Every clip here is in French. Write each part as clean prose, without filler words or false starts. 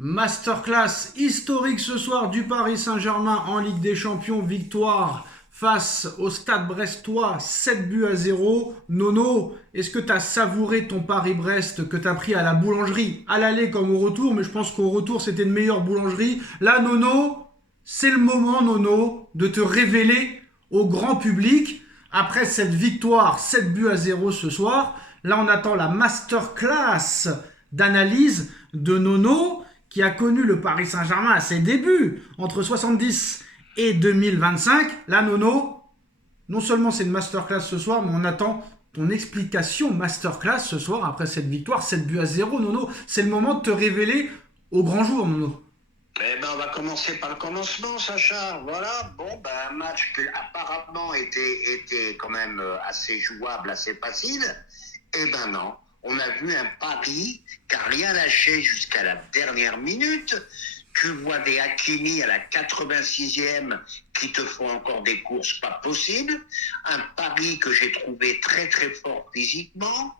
Masterclass historique ce soir du Paris Saint-Germain en Ligue des Champions. Victoire face au Stade Brestois, 7 buts à 0. Nono, est-ce que tu as savouré ton Paris-Brest que tu as pris à la boulangerie, à l'aller comme au retour? Mais je pense qu'au retour, c'était une meilleure boulangerie. Là, Nono, c'est le moment, Nono, de te révéler au grand public. Après cette victoire, 7 buts à 0 ce soir, là, on attend la masterclass d'analyse de Nono, qui a connu le Paris Saint-Germain à ses débuts, entre 70 et 2025. Là, Nono, non seulement c'est une masterclass ce soir, mais on attend ton explication masterclass ce soir après cette victoire, 7 buts à 0, Nono. C'est le moment de te révéler au grand jour, Nono. Eh ben, on va commencer par le commencement, Sacha. Voilà, bon, ben, un match qui apparemment était quand même assez jouable, assez facile. Eh ben non, on a vu un Paris qui n'a rien lâché jusqu'à la dernière minute. Tu vois des Hakimi à la 86e qui te font encore des courses pas possibles. Un Paris que j'ai trouvé très très fort physiquement.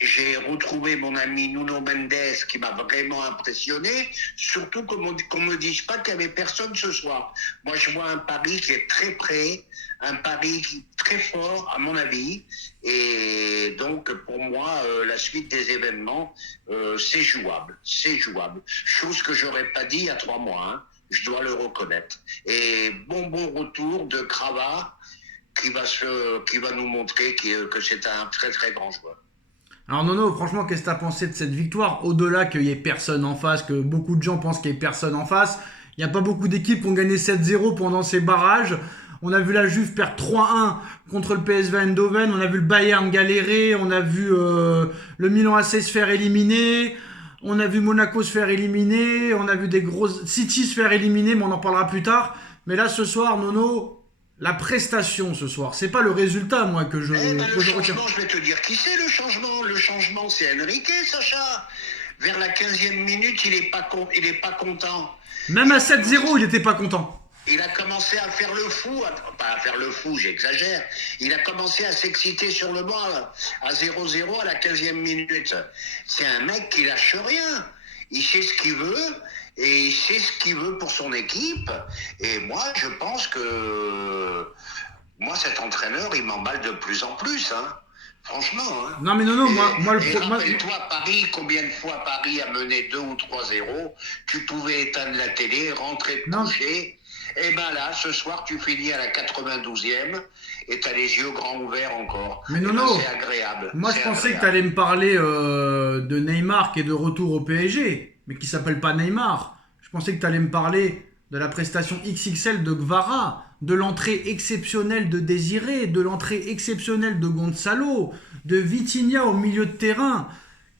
J'ai retrouvé mon ami Nuno Mendes qui m'a vraiment impressionné, surtout qu'on me dise pas qu'il y avait personne ce soir. Moi, je vois un Paris qui est très prêt, un Paris qui est très fort, à mon avis. Et donc, pour moi, la suite des événements, c'est jouable. C'est jouable. Chose que j'aurais pas dit il y a 3 mois, hein. Je dois le reconnaître. Et bon retour de Kravat qui va nous montrer que c'est un très très grand joueur. Alors Nono, franchement, qu'est-ce que tu as pensé de cette victoire? Au-delà qu'il n'y ait personne en face, que beaucoup de gens pensent qu'il n'y ait personne en face, il n'y a pas beaucoup d'équipes qui ont gagné 7-0 pendant ces barrages. On a vu la Juve perdre 3-1 contre le PSV Eindhoven, on a vu le Bayern galérer, on a vu le Milan AC se faire éliminer, on a vu Monaco se faire éliminer, on a vu des grosses City se faire éliminer, mais on en parlera plus tard. Mais là, ce soir, Nono, la prestation ce soir, c'est pas le résultat, moi, que je Le retiens. changement, je vais te dire qui c'est le changement. Le changement, c'est Enrique, Sacha. Vers la 15e minute, il est pas content. Même à 7-0, il n'était pas content. Il a commencé à faire le fou, pas à faire le fou, j'exagère. Il a commencé à s'exciter sur le banc à 0-0 à la 15e minute. C'est un mec qui lâche rien. Il sait ce qu'il veut et il sait ce qu'il veut pour son équipe. Et moi, je pense que cet entraîneur, il m'emballe de plus en plus, hein. Franchement, hein. Non mais non, moi le rappelle-toi Paris, combien de fois Paris a mené 2 ou 3-0, tu pouvais éteindre la télé, rentrer te coucher. Et ben là, ce soir, tu finis à la 92e et t'as les yeux grands ouverts encore. Mais non, c'est agréable. Moi, je pensais que tu allais me parler de Neymar qui est de retour au PSG, mais qui s'appelle pas Neymar. Je pensais que tu allais me parler de la prestation XXL de Gvara, de l'entrée exceptionnelle de Désiré, de l'entrée exceptionnelle de Gonzalo, de Vitinha au milieu de terrain,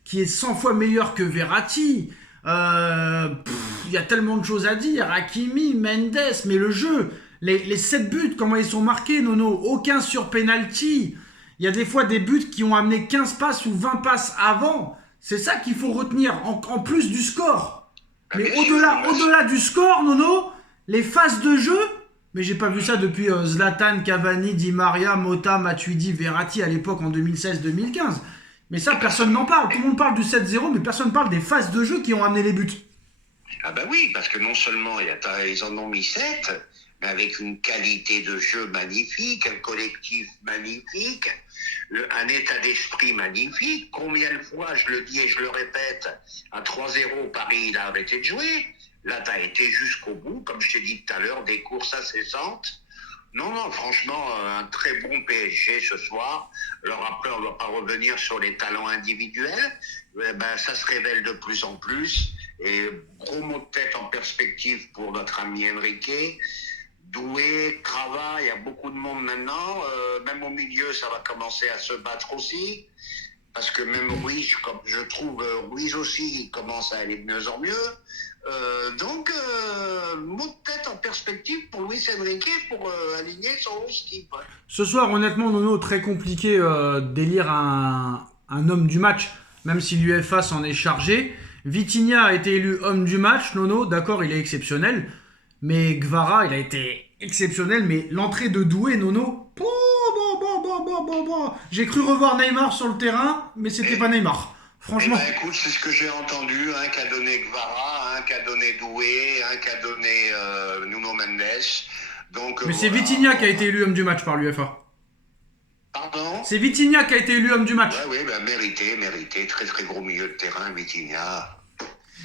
qui est 100 fois meilleur que Verratti. Il y a tellement de choses à dire. Hakimi, Mendes, mais le jeu, les 7 buts, comment ils sont marqués, Nono? Aucun sur penalty. Il y a des fois des buts qui ont amené 15 passes ou 20 passes avant. C'est ça qu'il faut retenir, en plus du score. Mais au-delà du score, Nono, les phases de jeu, mais j'ai pas vu ça depuis Zlatan, Cavani, Di Maria, Motta, Matuidi, Verratti à l'époque en 2016-2015. Mais ça, personne n'en parle. Tout le monde parle du 7-0, mais personne ne parle des phases de jeu qui ont amené les buts. Ah bah oui, parce que non seulement ils en ont mis 7, mais avec une qualité de jeu magnifique, un collectif magnifique, un état d'esprit magnifique. Combien de fois, je le dis et je le répète, à 3-0, Paris, il a arrêté de jouer. Là, tu as été jusqu'au bout, comme je t'ai dit tout à l'heure, des courses incessantes. Non, franchement, un très bon PSG ce soir. Alors après, on ne va pas revenir sur les talents individuels. Ça se révèle de plus en plus. Et gros mot de tête en perspective pour notre ami Enrique. Doué, Kravat, il y a beaucoup de monde maintenant. Même au milieu, ça va commencer à se battre aussi. Parce que même Ruiz, je trouve Ruiz aussi, il commence à aller de mieux en mieux. Mot de tête en perspective pour Luis Enrique pour aligner son 11 type. Ce soir, honnêtement, Nono, très compliqué d'élire un homme du match, même si l'UEFA s'en est chargé. Vitinha a été élu homme du match, Nono, d'accord, il est exceptionnel. Mais Gvara, il a été exceptionnel. Mais l'entrée de Doué, Nono, j'ai cru revoir Neymar sur le terrain, mais c'était pas Neymar. Eh Franchement. ben écoute, c'est ce que j'ai entendu, un qu'a donné Guevara, un qu'a donné Doué, un qu'a donné Nuno Mendes. Donc Mais c'est voilà, Vitinha qui bon a été ben, élu homme du match par l'UEFA. pardon? C'est Vitinha qui a été élu homme du match. Ouais, oui, ben mérité, mérité, très très gros milieu de terrain, Vitinha.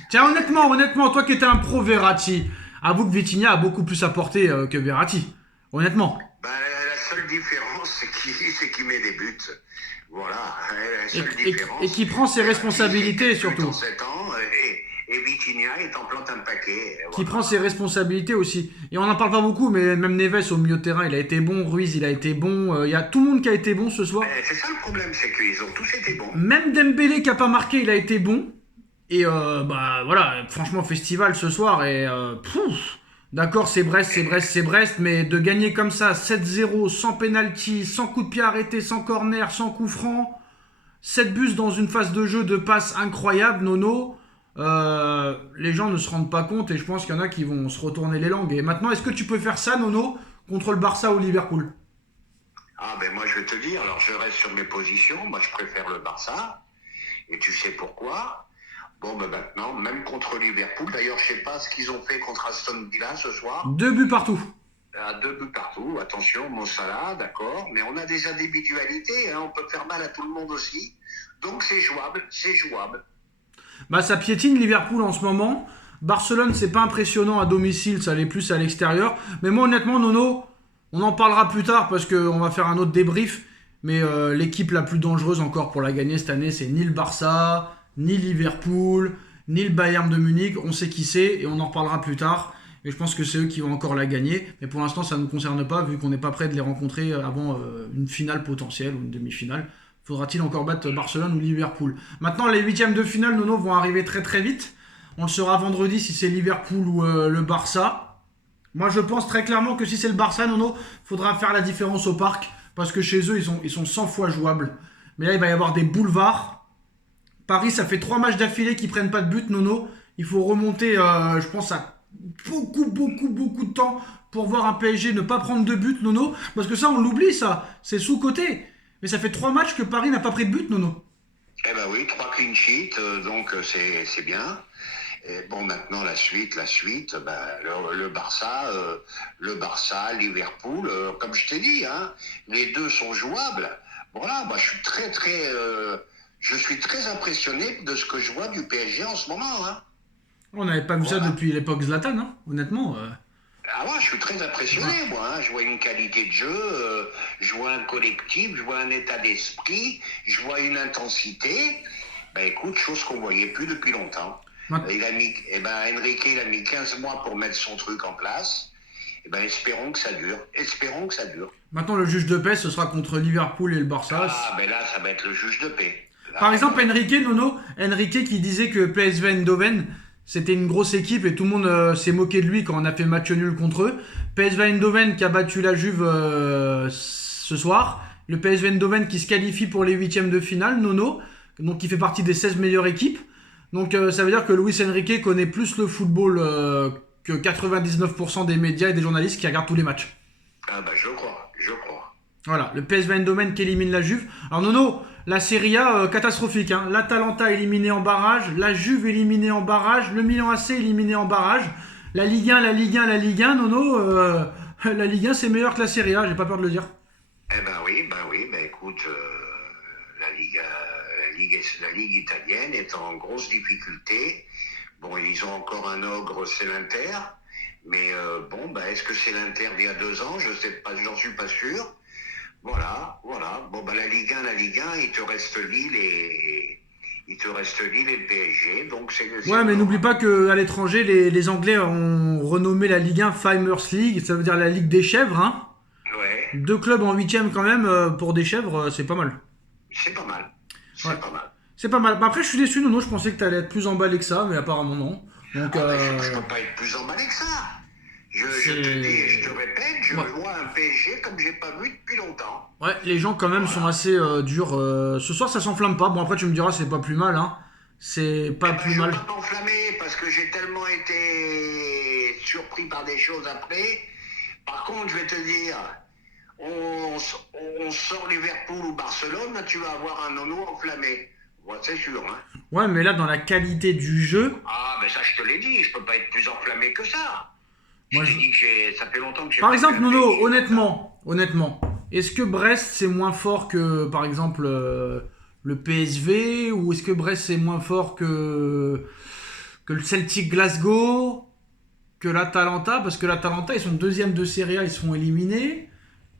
Tiens, honnêtement, toi qui étais un pro Verratti, avoue que Vitinha a beaucoup plus apporté que Verratti. Honnêtement. Ben, la seule différence, c'est qu'il met des buts. Voilà, la Et, seule et différence. qui prend ses Verratti, responsabilités c'est 4 buts en surtout. 7 ans, et Vitinha, il t'en plante un paquet. Qui Voilà. prend ses responsabilités aussi. Et on n'en parle pas beaucoup, mais même Neves au milieu de terrain, il a été bon. Ruiz, il a été bon. Il y a tout le monde qui a été bon ce soir. C'est ça le problème, c'est qu'ils ont tous été bons. Même Dembélé qui a pas marqué, il a été bon. Et bah voilà, franchement, festival ce soir. Et d'accord, c'est Brest, c'est Brest, c'est Brest. Mais de gagner comme ça, 7-0, sans penalty, sans coup de pied arrêté, sans corner, sans coup franc. 7 buts dans une phase de jeu de passe incroyable, Nono. Les gens ne se rendent pas compte et je pense qu'il y en a qui vont se retourner les langues. Et maintenant, est-ce que tu peux faire ça, Nono, contre le Barça ou Liverpool? Ah ben moi je vais te dire, alors je reste sur mes positions, moi je préfère le Barça, et tu sais pourquoi? Bon ben maintenant, même contre Liverpool, d'ailleurs je sais pas ce qu'ils ont fait contre Aston Villa ce soir, 2 buts partout. à 2 buts partout, attention, Mo Salah, d'accord, mais on a des individualités, hein, on peut faire mal à tout le monde aussi, donc c'est jouable, c'est jouable. Bah, ça piétine Liverpool en ce moment. Barcelone, c'est pas impressionnant à domicile, ça l'est plus à l'extérieur. Mais moi, honnêtement, Nono, on en parlera plus tard parce qu'on va faire un autre débrief. Mais l'équipe la plus dangereuse encore pour la gagner cette année, c'est ni le Barça, ni Liverpool, ni le Bayern de Munich. On sait qui c'est et on en reparlera plus tard. Et je pense que c'est eux qui vont encore la gagner. Mais pour l'instant, ça ne nous concerne pas vu qu'on n'est pas prêt de les rencontrer avant une finale potentielle ou une demi-finale. Faudra-t-il encore battre Barcelone ou Liverpool? Maintenant, les huitièmes de finale, Nono, vont arriver très très vite. On le saura vendredi si c'est Liverpool ou le Barça. Moi, je pense très clairement que si c'est le Barça, Nono, faudra faire la différence au parc. Parce que chez eux, ils sont 100 fois jouables. Mais là, il va y avoir des boulevards. Paris, ça fait 3 matchs d'affilée qui prennent pas de but, Nono. Il faut remonter, je pense, à beaucoup de temps pour voir un PSG ne pas prendre de but, Nono. Parce que ça, on l'oublie, ça. C'est sous-côté. Mais ça fait 3 matchs que Paris n'a pas pris de but, Nono. Eh ben oui, 3 clean sheets, donc c'est bien. Et bon, maintenant la suite, ben, le Barça, Liverpool, comme je t'ai dit, hein, les deux sont jouables. Voilà, moi je suis très impressionné de ce que je vois du PSG en ce moment. Hein. On n'avait pas vu ça Voilà. depuis l'époque Zlatan, hein, honnêtement. Ah ouais, je suis très impressionné, moi. Hein. Je vois une qualité de jeu, je vois un collectif, je vois un état d'esprit, je vois une intensité. Ben écoute, chose qu'on voyait plus depuis longtemps. Enrique, il a mis 15 mois pour mettre son truc en place. Eh ben, espérons que ça dure. Espérons que ça dure. Maintenant, le juge de paix, ce sera contre Liverpool et le Barça. Ah, ben là, ça va être le juge de paix. Là, Par exemple, Enrique, Nono, Enrique qui disait que PSV Eindhoven, c'était une grosse équipe et tout le monde s'est moqué de lui quand on a fait match nul contre eux. PSV Eindhoven qui a battu la Juve ce soir. Le PSV Eindhoven qui se qualifie pour les huitièmes de finale, Nono. Donc, qui fait partie des 16 meilleures équipes. Donc, ça veut dire que Luis Enrique connaît plus le football que 99% des médias et des journalistes qui regardent tous les matchs. Ah, ben, je crois. Voilà, le PSV Eindhoven qui élimine la Juve. Alors Nono, la Serie A catastrophique. Hein. L'Atalanta éliminé en barrage, la Juve éliminée en barrage, le Milan AC éliminé en barrage. La Ligue 1, la Ligue 1, Nono, la Ligue 1 c'est meilleur que la Serie A, j'ai pas peur de le dire. Eh ben oui, ben écoute, la Ligue italienne est en grosse difficulté. Bon, ils ont encore un ogre, c'est l'Inter. Mais bon, ben, est-ce que c'est l'Inter d'il y a 2 ans? Je sais pas, j'en suis pas sûr. Voilà. Bon, ben, la Ligue 1, il te reste Lille et le PSG. Donc Ouais, mais n'oublie pas qu'à l'étranger, les Anglais ont renommé la Ligue 1 Farmers League, ça veut dire la Ligue des chèvres. Hein. Ouais. 2 clubs en huitième quand même, pour des chèvres, c'est pas mal. C'est pas mal. Ouais. C'est pas mal. Bah, après, je suis déçu, Nono, je pensais que t'allais être plus emballé que ça, mais apparemment non. Donc, Je peux pas être plus emballé que ça. Je te dis et je te répète, je vois un PSG comme j'ai pas vu depuis longtemps. Ouais, les gens quand même sont assez durs. Ce soir, ça s'enflamme pas. Bon, après, tu me diras, c'est pas plus mal. Hein. C'est pas plus mal. Je ne vais pas m'enflammer parce que j'ai tellement été surpris par des choses après. Par contre, je vais te dire, on sort Liverpool ou Barcelone, là, tu vas avoir un nono enflammé. Ouais, c'est sûr. Hein. Ouais, mais là, dans la qualité du jeu, Ah, ben ça, je te l'ai dit, je peux pas être plus enflammé que ça. Je moi, t'ai dit que ça fait longtemps que j'ai par pas exemple, vu un Nono, PSG comme ça. honnêtement, est-ce que Brest c'est moins fort que, par exemple, le PSV, ou est-ce que Brest c'est moins fort que le Celtic Glasgow, que l'Atalanta, parce que l'Atalanta ils sont deuxième de Serie A, ils seront éliminés.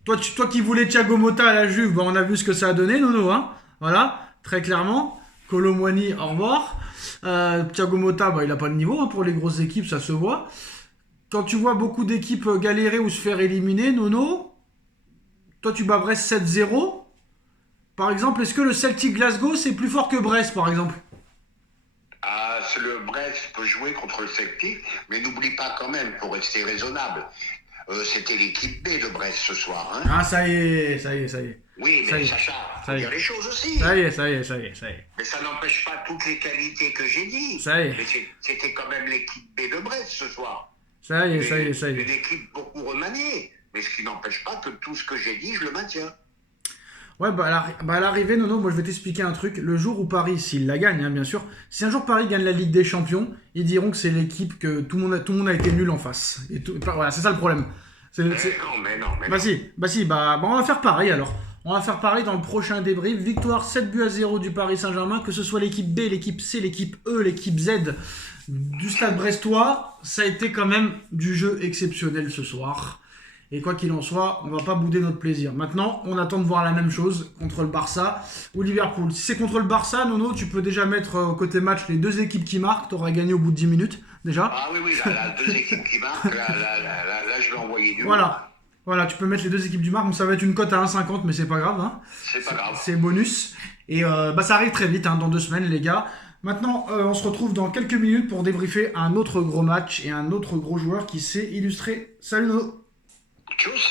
Toi qui voulais Thiago Motta à la Juve, bah, on a vu ce que ça a donné, Nono, hein. Voilà, très clairement. Kolo Muani, au revoir. Thiago Motta, bah, il a pas le niveau hein, pour les grosses équipes, ça se voit. Quand tu vois beaucoup d'équipes galérer ou se faire éliminer, Nono, toi tu bats Brest 7-0. Par exemple, est-ce que le Celtic Glasgow c'est plus fort que Brest, par exemple? Ah, le Brest peut jouer contre le Celtic, mais n'oublie pas quand même, pour rester raisonnable, c'était l'équipe B de Brest ce soir. Hein. Ah, ça y est, ça y est, ça y est. Oui, Ça mais y est, Sacha, faut ça y dire est. les choses aussi. Ça y est, ça y est, ça y est, ça y est. Mais ça n'empêche pas toutes les qualités que j'ai dit. Ça y est. Mais c'était quand même l'équipe B de Brest ce soir. Ça y est, Et ça y est, ça y une est. équipe beaucoup remaniée. Mais ce qui n'empêche pas que tout ce que j'ai dit, je le maintiens. Ouais, à l'arrivée, Nono, moi je vais t'expliquer un truc. Le jour où Paris, s'il la gagne, hein, bien sûr, si un jour Paris gagne la Ligue des Champions, ils diront que c'est l'équipe que tout le monde a été nul en face. Voilà, c'est ça le problème. Mais non. On va faire pareil alors. On va faire pareil dans le prochain débrief. Victoire 7-0 du Paris Saint-Germain, que ce soit l'équipe B, l'équipe C, l'équipe E, l'équipe Z du Stade Brestois. Ça a été quand même du jeu exceptionnel ce soir. Et quoi qu'il en soit, on va pas bouder notre plaisir. Maintenant, on attend de voir la même chose contre le Barça ou Liverpool. Si c'est contre le Barça, Nono, tu peux déjà mettre au côté match les deux équipes qui marquent. Tu auras gagné au bout de 10 minutes, déjà. Ah oui, là, deux équipes qui marquent, là, je vais envoyer du monde. Voilà, tu peux mettre les deux équipes du marque. Bon, ça va être une cote à 1,50, mais c'est pas grave. Hein. C'est pas grave. C'est bonus. Et ça arrive très vite, hein, dans 2 semaines, les gars. Maintenant, on se retrouve dans quelques minutes pour débriefer un autre gros match et un autre gros joueur qui s'est illustré. Salut Nono. Tchuss.